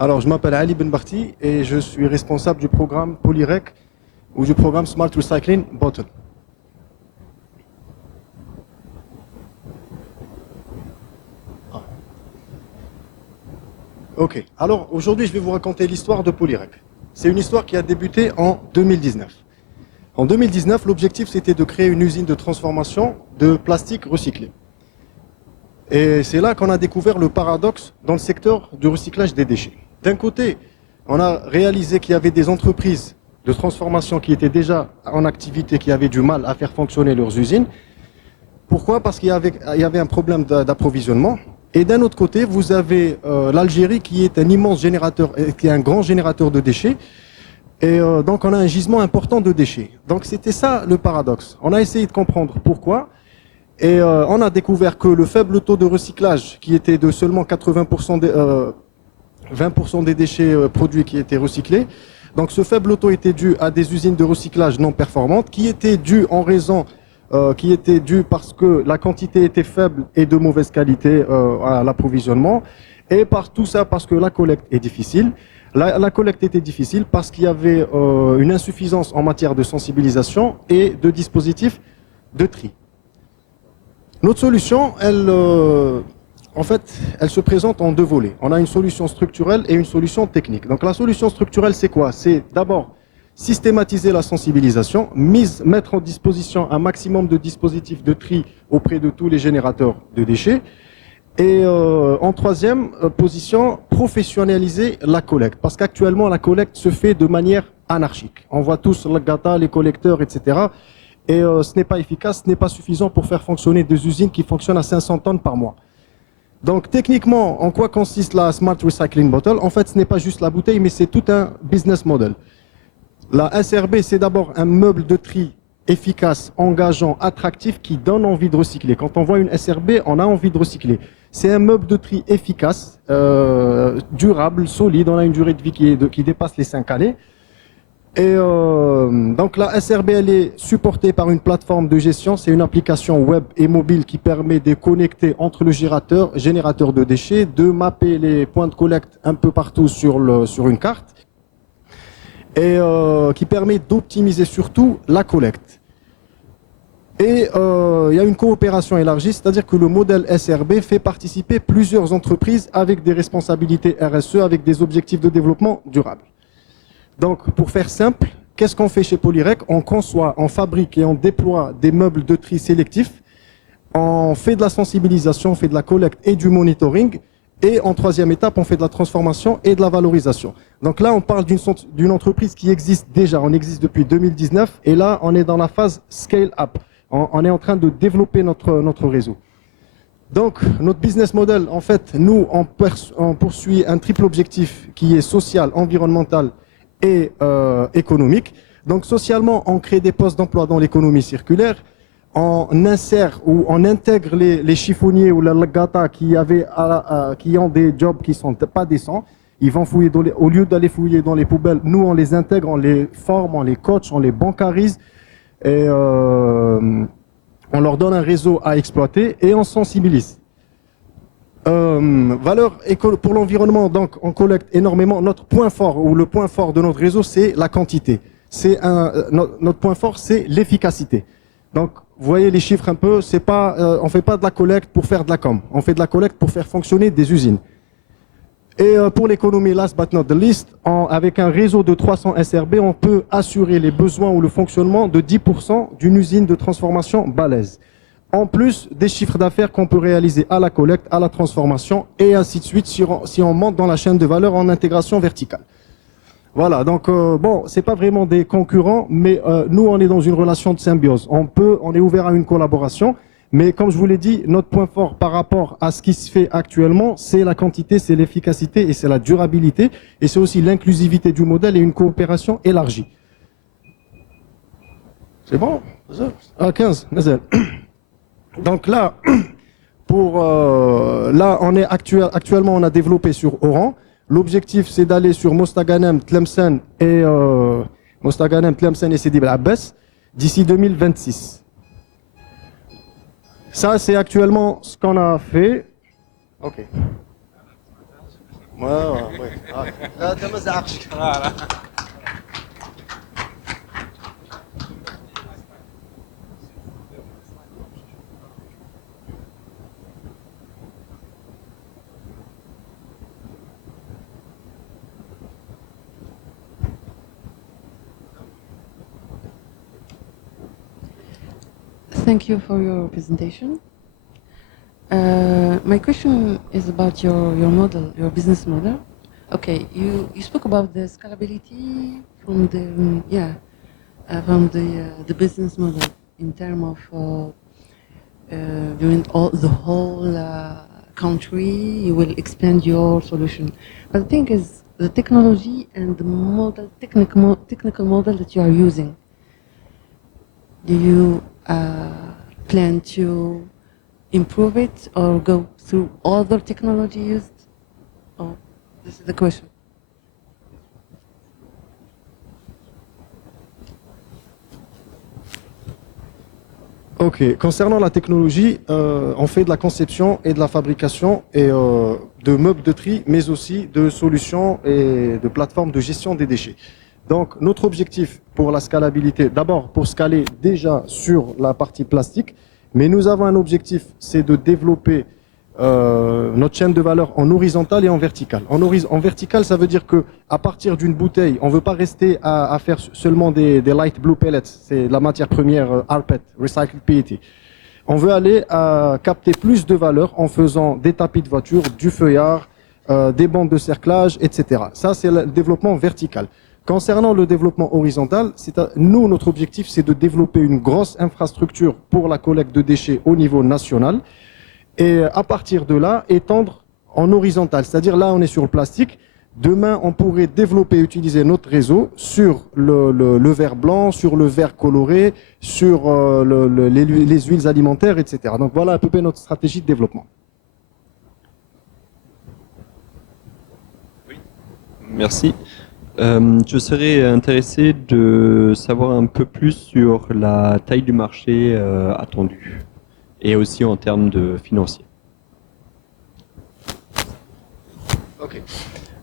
Alors, je m'appelle Ali Benbarti et je suis responsable du programme Polyrec ou du programme Smart Recycling Bottle. Ah. Ok, alors aujourd'hui je vais vous raconter l'histoire de Polyrec. C'est une histoire qui a débuté en 2019. En 2019, l'objectif c'était de créer une usine de transformation de plastique recyclé. Et c'est là qu'on a découvert le paradoxe dans le secteur du recyclage des déchets. D'un côté, on a réalisé qu'il y avait des entreprises de transformation qui étaient déjà en activité, qui avaient du mal à faire fonctionner leurs usines. Pourquoi? Parce qu'il y avait un problème d'approvisionnement. Et d'un autre côté, vous avez l'Algérie qui est un immense générateur, qui est un grand générateur de déchets. Et donc on a un gisement important de déchets. Donc c'était ça le paradoxe. On a essayé de comprendre pourquoi. Et on a découvert que le faible taux de recyclage, qui était de seulement 80% 20% des déchets produits qui étaient recyclés, donc ce faible taux était dû à des usines de recyclage non performantes, qui étaient dues parce que la quantité était faible et de mauvaise qualité à l'approvisionnement, et par tout ça parce que la collecte est difficile. La collecte était difficile parce qu'il y avait une insuffisance en matière de sensibilisation et de dispositifs de tri. Notre solution, elle se présente en deux volets. On a une solution structurelle et une solution technique. Donc la solution structurelle, c'est quoi? C'est d'abord systématiser la sensibilisation, mettre en disposition un maximum de dispositifs de tri auprès de tous les générateurs de déchets. Et en troisième position, professionnaliser la collecte. Parce qu'actuellement, la collecte se fait de manière anarchique. On voit tous le gata, les collecteurs, etc. Et ce n'est pas efficace, ce n'est pas suffisant pour faire fonctionner des usines qui fonctionnent à 500 tonnes par mois. Donc techniquement, en quoi consiste la Smart Recycling Bottle? En fait, ce n'est pas juste la bouteille, mais c'est tout un business model. La SRB, c'est d'abord un meuble de tri efficace, engageant, attractif, qui donne envie de recycler. Quand on voit une SRB, on a envie de recycler. C'est un meuble de tri efficace, durable, solide, on a une durée de vie qui dépasse les 5 années. Et donc la SRB, elle est supportée par une plateforme de gestion. C'est une application web et mobile qui permet de connecter entre le générateur de déchets, de mapper les points de collecte un peu partout sur une carte, et qui permet d'optimiser surtout la collecte. Et il y a une coopération élargie, c'est-à-dire que le modèle SRB fait participer plusieurs entreprises avec des responsabilités RSE, avec des objectifs de développement durable. Donc, pour faire simple, qu'est-ce qu'on fait chez Polyrec? On conçoit, on fabrique et on déploie des meubles de tri sélectifs. On fait de la sensibilisation, on fait de la collecte et du monitoring. Et en troisième étape, on fait de la transformation et de la valorisation. Donc là, on parle d'une entreprise qui existe déjà. On existe depuis 2019. Et là, on est dans la phase scale-up. On est en train de développer notre réseau. Donc, notre business model, en fait, nous, on poursuit un triple objectif qui est social, environnemental et économique. Donc socialement, on crée des postes d'emploi dans l'économie circulaire, on insère ou on intègre les chiffonniers ou les lagata qui ont des jobs qui sont pas décents. Ils vont fouiller au lieu d'aller fouiller dans les poubelles, nous on les intègre, on les forme, on les coach, on les bancarise et on leur donne un réseau à exploiter et on sensibilise. Valeur pour l'environnement, donc on collecte énormément. Notre point fort ou le point fort de notre réseau, c'est la quantité. Notre point fort, c'est l'efficacité. Donc, vous voyez les chiffres un peu. C'est pas, on fait pas de la collecte pour faire de la com. On fait de la collecte pour faire fonctionner des usines. Et pour l'économie, last but not the least, avec un réseau de 300 SRB, on peut assurer les besoins ou le fonctionnement de 10% d'une usine de transformation balèze. En plus des chiffres d'affaires qu'on peut réaliser à la collecte, à la transformation et ainsi de suite si on monte dans la chaîne de valeur en intégration verticale. Voilà, donc bon, c'est pas vraiment des concurrents, mais nous on est dans une relation de symbiose. On est ouvert à une collaboration, mais comme je vous l'ai dit, notre point fort par rapport à ce qui se fait actuellement, c'est la quantité, c'est l'efficacité et c'est la durabilité et c'est aussi l'inclusivité du modèle et une coopération élargie. C'est bon? Ah, 15, Nazel. Donc là, actuellement, on a développé sur Oran. L'objectif, c'est d'aller sur Mostaganem, Tlemcen et Sidi Bel Abbès d'ici 2026. Ça, c'est actuellement ce qu'on a fait. Ok. Ouais. Ah, t'as ما زعقش. Thank you for your presentation. My question is about your model, your business model. Okay, you spoke about the scalability from the business model in terms of during the whole country, you will expand your solution. But the thing is, the technology and the technical model that you are using. Do you plan to improve it or go through other technology used? Oh, this is the question. Ok, concernant la technologie, on fait de la conception et de la fabrication et de meubles de tri, mais aussi de solutions et de plateformes de gestion des déchets. Donc, notre objectif pour la scalabilité, d'abord pour scaler déjà sur la partie plastique, mais nous avons un objectif, c'est de développer notre chaîne de valeur en horizontal et en vertical. En vertical, ça veut dire que à partir d'une bouteille, on ne veut pas rester à faire seulement des light blue pellets, c'est la matière première rPET, Recycled PET. On veut aller à capter plus de valeur en faisant des tapis de voiture, du feuillard, des bandes de cerclage, etc. Ça, c'est le développement vertical. Concernant le développement horizontal, nous, notre objectif, c'est de développer une grosse infrastructure pour la collecte de déchets au niveau national et à partir de là, étendre en horizontal. C'est-à-dire là, on est sur le plastique. Demain, on pourrait développer et utiliser notre réseau sur le verre blanc, sur le verre coloré, sur les huiles alimentaires, etc. Donc voilà à peu près notre stratégie de développement. Oui, merci. Je serais intéressé de savoir un peu plus sur la taille du marché attendu et aussi en termes de financier. Ok.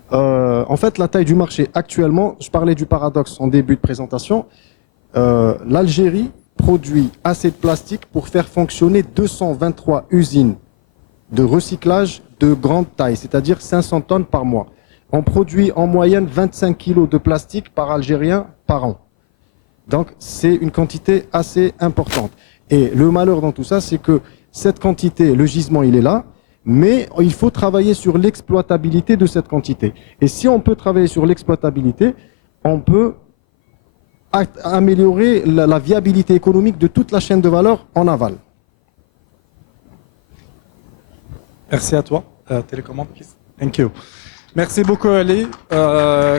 En fait, la taille du marché actuellement, je parlais du paradoxe en début de présentation, l'Algérie produit assez de plastique pour faire fonctionner 223 usines de recyclage de grande taille, c'est-à-dire 500 tonnes par mois. On produit en moyenne 25 kilos de plastique par Algérien par an. Donc, c'est une quantité assez importante. Et le malheur dans tout ça, c'est que cette quantité, le gisement, il est là, mais il faut travailler sur l'exploitabilité de cette quantité. Et si on peut travailler sur l'exploitabilité, on peut améliorer la viabilité économique de toute la chaîne de valeur en aval. Merci à toi. Télécommande, please. Thank you. Merci beaucoup, Ali.